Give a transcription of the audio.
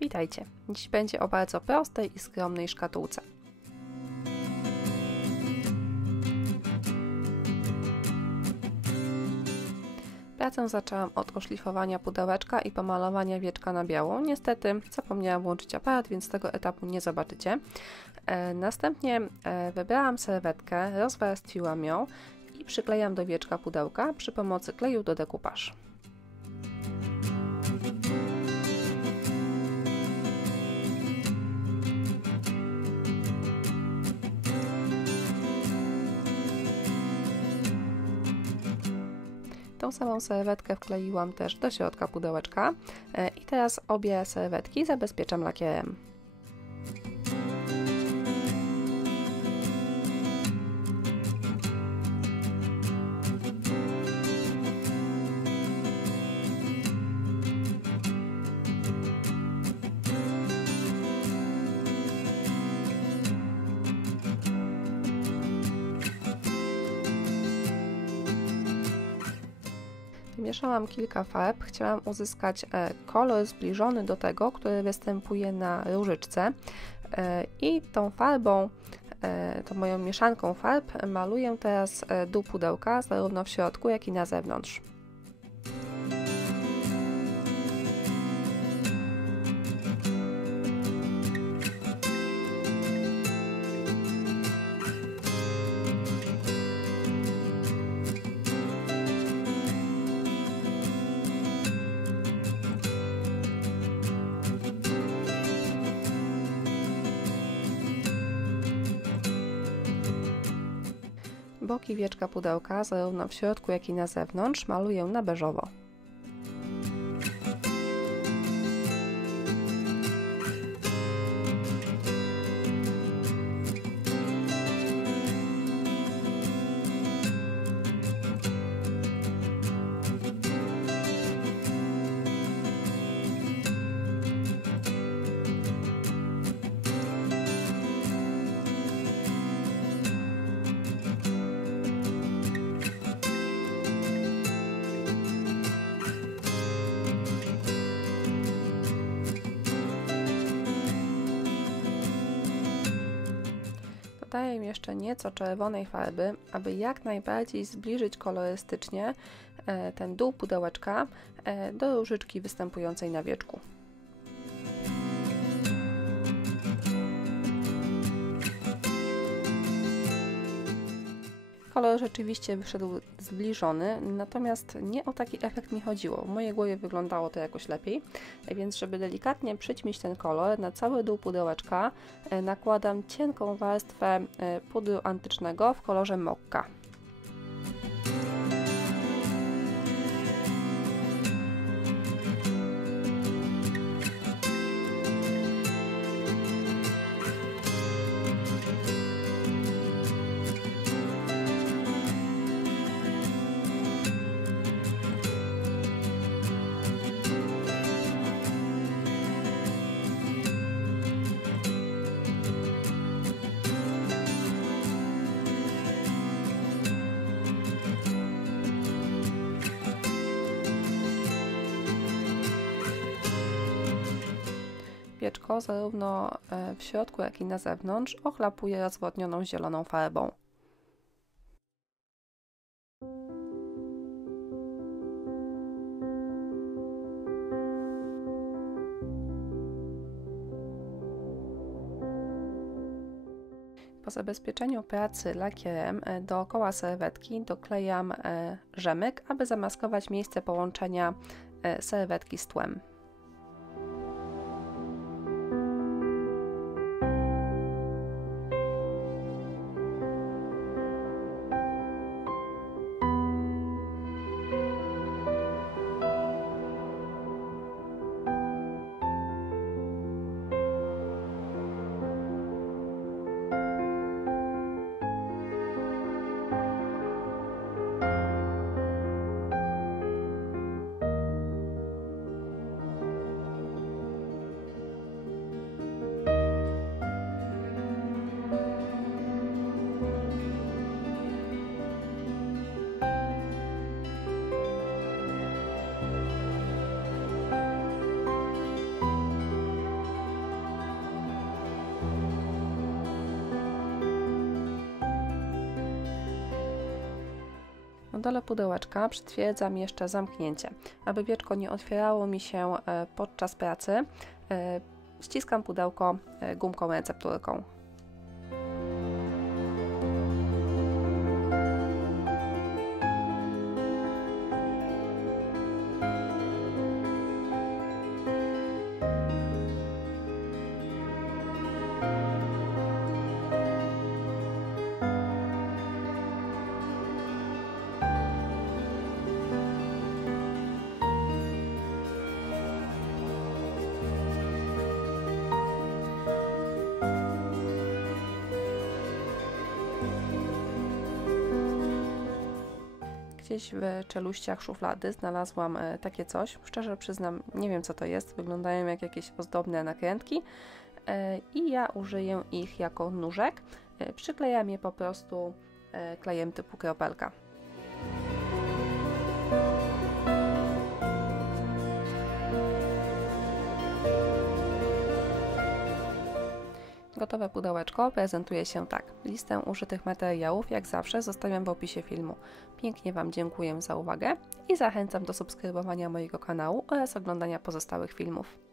Witajcie! Dziś będzie o bardzo prostej i skromnej szkatułce. Pracę zaczęłam od oszlifowania pudełeczka i pomalowania wieczka na biało. Niestety zapomniałam włączyć aparat, więc tego etapu nie zobaczycie. Następnie wybrałam serwetkę, rozwarstwiłam ją i przyklejam do wieczka pudełka przy pomocy kleju do decoupage. Tą samą serwetkę wkleiłam też do środka pudełeczka i teraz obie serwetki zabezpieczam lakierem. Mieszałam kilka farb, chciałam uzyskać kolor zbliżony do tego, który występuje na różyczce i tą farbą, tą moją mieszanką farb maluję teraz dół pudełka zarówno w środku, jak i na zewnątrz. Boki wieczka pudełka, zarówno w środku, jak i na zewnątrz, maluję na beżowo. Dodaję jeszcze nieco czerwonej farby, aby jak najbardziej zbliżyć kolorystycznie ten dół pudełeczka do różyczki występującej na wieczku. Kolor rzeczywiście wyszedł zbliżony, natomiast nie o taki efekt mi chodziło. W mojej głowie wyglądało to jakoś lepiej, więc żeby delikatnie przyćmić ten kolor, na cały dół pudełeczka nakładam cienką warstwę pudru antycznego w kolorze mokka. Wieczko zarówno w środku, jak i na zewnątrz ochlapuję rozwodnioną zieloną farbą. Po zabezpieczeniu pracy lakierem dookoła serwetki doklejam rzemyk, aby zamaskować miejsce połączenia serwetki z tłem. Na dole pudełeczka przytwierdzam jeszcze zamknięcie. Aby wieczko nie otwierało mi się podczas pracy, ściskam pudełko gumką recepturką. Gdzieś w czeluściach szuflady znalazłam takie coś. Szczerze przyznam, nie wiem co to jest. Wyglądają jak jakieś ozdobne nakrętki i ja użyję ich jako nóżek. Przyklejam je po prostu klejem typu kropelka. Gotowe pudełeczko prezentuje się tak. Listę użytych materiałów, jak zawsze, zostawiam w opisie filmu. Pięknie Wam dziękuję za uwagę i zachęcam do subskrybowania mojego kanału oraz oglądania pozostałych filmów.